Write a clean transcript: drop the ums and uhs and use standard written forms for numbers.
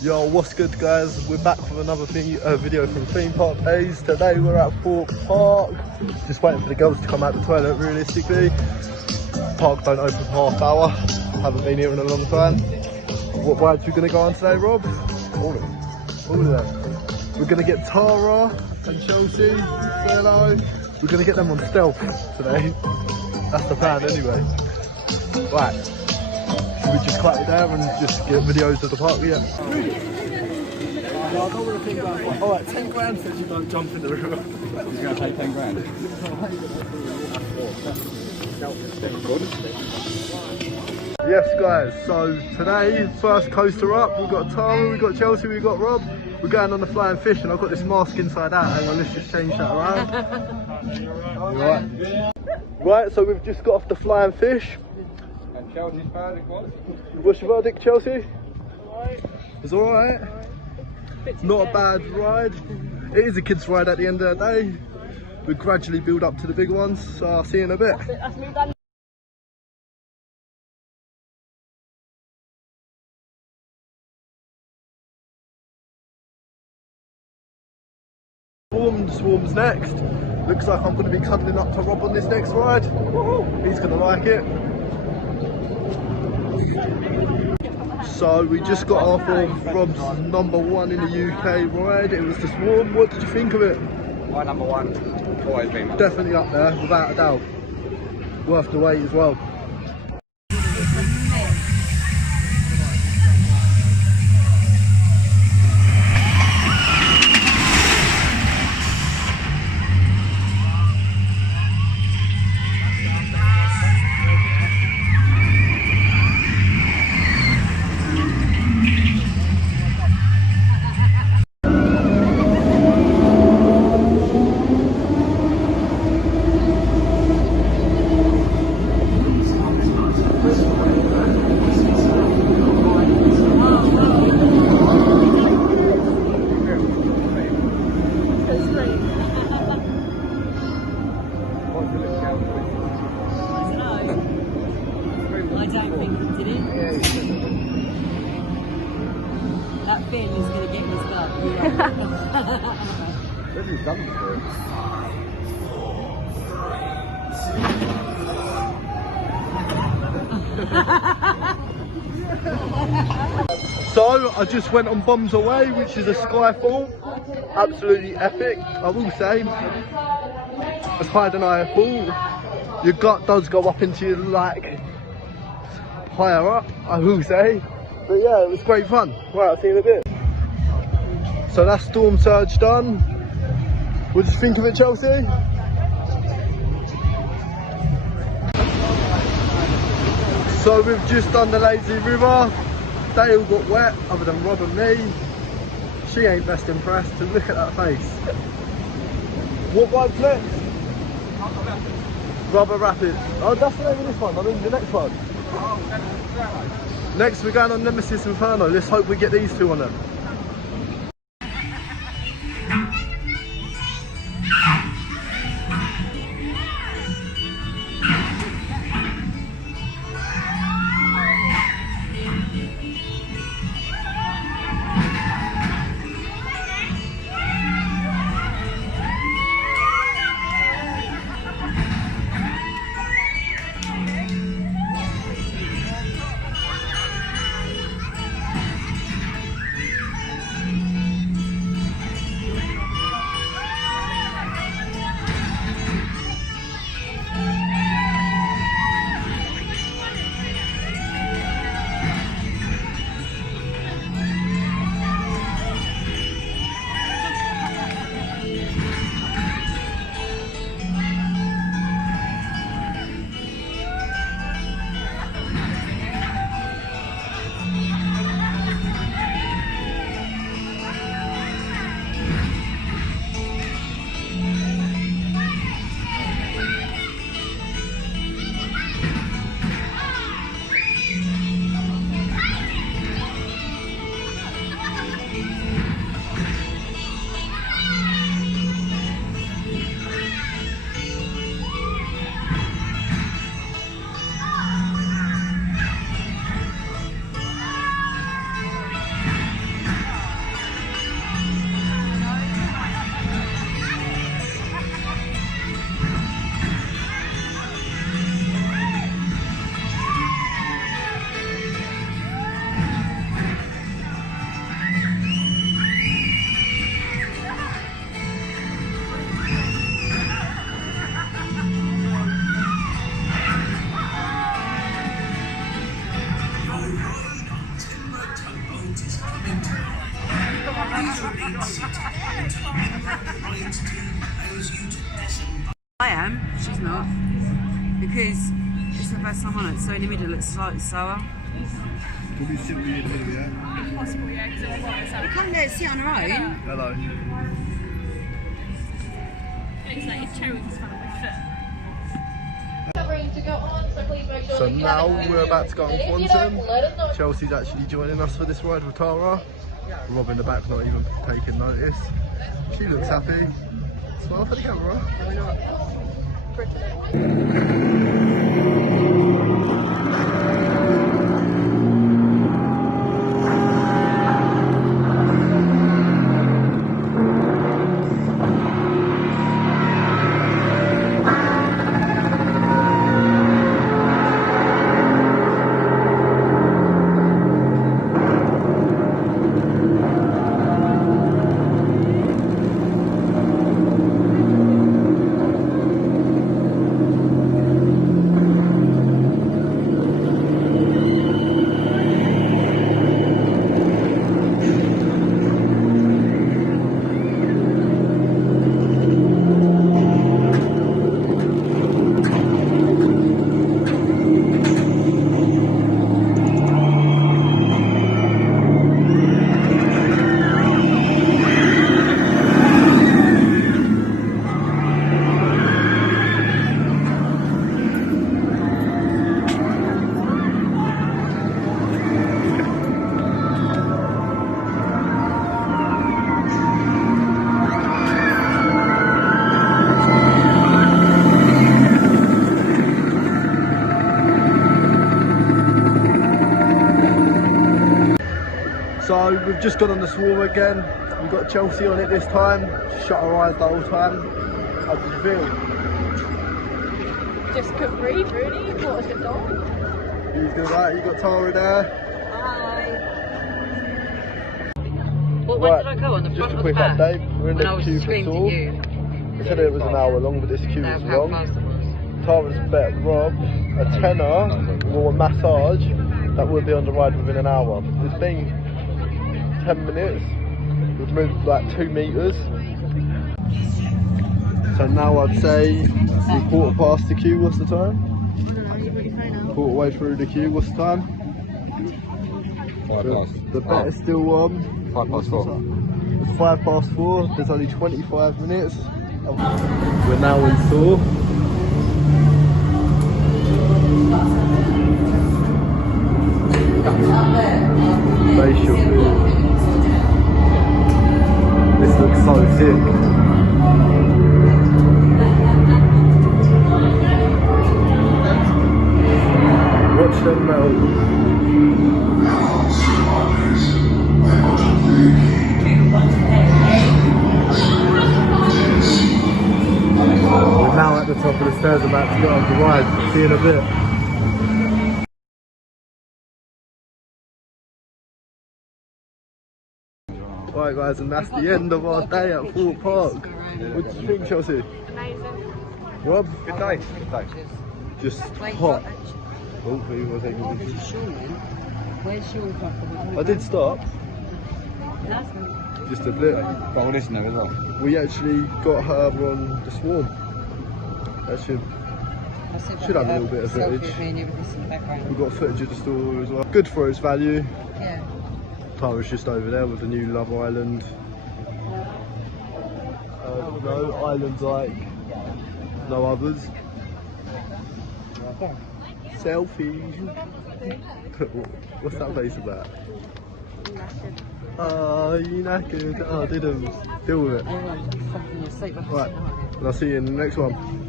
Yo, what's good guys? We're back with another video from Theme Park Days. Today we're at Thorpe Park. Just waiting for the girls to come out the toilet realistically. Park don't open for half hour. Haven't been here in a long time. What rides we're gonna go on today, Rob? All of them. All of them. We're gonna get Tara and Chelsea. Say hello. We're gonna get them on stealth today. That's the plan anyway. Right. We just cut it there and just get videos of the park, yeah. No, I don't want to think alright, 10 grand says you don't jump in the river. He's going to pay 10 grand. Yes guys, so today, first coaster up, we've got Tara, we've got Chelsea, we've got Rob. We're going on the flying fish and I've got this mask inside out. Hang on, let's just change that around. Right, so we've just got off the flying fish. Chelsea's verdict was? What's your verdict, Chelsea? Alright. It's alright. Not a bad ride. It is a kid's ride at the end of the day. We gradually build up to the big ones, so I'll see you in a bit. That's me done. Swarm's next. Looks like I'm going to be cuddling up to Rob on this next ride. He's going to like it. So we just got off of Rob's #1 in the UK ride. It was the Swarm. What did you think of it? My #1, always been. Definitely up there, without a doubt. Worth the wait as well. I don't think he did it. That fin is going to get in his gut. What have you done before? So I just went on Bombs Away, which is a Skyfall. Absolutely epic, I will say. As higher than I thought. Your gut does go up into your, like, higher up, I will say. But yeah, it was great fun. Right, I'll see you in a bit. So that's Storm Surge done. What did you think of it, Chelsea? So we've just done the Lazy River. They all got wet, other than Rob and me. She ain't best impressed, and look at that face. What ride's next? Rubber Rapids. Oh, that's the name of this one. I mean the next one. Next we're going on Nemesis Inferno. Let's hope we get these two on them. I am, she's not. Because it's the first time on it, so in the middle it's slightly sour. Can we sit with you in the middle, yeah? Possible, yeah, because I want You can't let it sit on her own. Hello. It's like a cherry just found on my foot. So now we're about to go on Quantum. Chelsea's actually joining us for this ride with Tara. Rob in the back not even taking notice. She looks happy. Smile for the camera. So we've just got on the swarm again. We've got Chelsea on it this time. Shut her eyes the whole time. How did you feel? Just couldn't breathe, really. Thought I was going to die. You doing right? You got Tara there. Well, when did I go on the Just front a or quick the back? update. We're in When I the was queue for screamed at Thorpe. you. They said it was an hour long, but this queue How is fast long. it was. Tara's bet Rob a tenner or a massage that would be on the ride within an hour. It's been 10 minutes. We've moved like 2 meters. So now I'd say we're quarter past the queue. What's the time? Quarter way through the queue. What's the time? The bet is still on. 4:05. It's 4:05. There's only 25 minutes. We're now in Thorpe. Facial food. This looks so sick. Watch them melt. We're now at the top of the stairs about to get on the ride. See you in a bit. Right guys, and that's the end of our day at Thorpe Park. What do you think, Chelsea? Amazing. Rob? Good day. Good day. Just Wait, hot. what? Hopefully we'll take Where's it. Sean then? Where's Sean from? I did stop, That's good. just a bit. Got all this now as well. We actually got her on the swarm. That should have a little bit of footage. Me and you with this in the background. We've got footage of the store as well. Good for its value. Yeah. Tara's just over there with the new Love Island. No islands like no others. Selfie. What's that face about? Oh, you knackered. Oh, I didn't deal with it. Everyone's fucking asleep. Right, and I'll see you in the next one.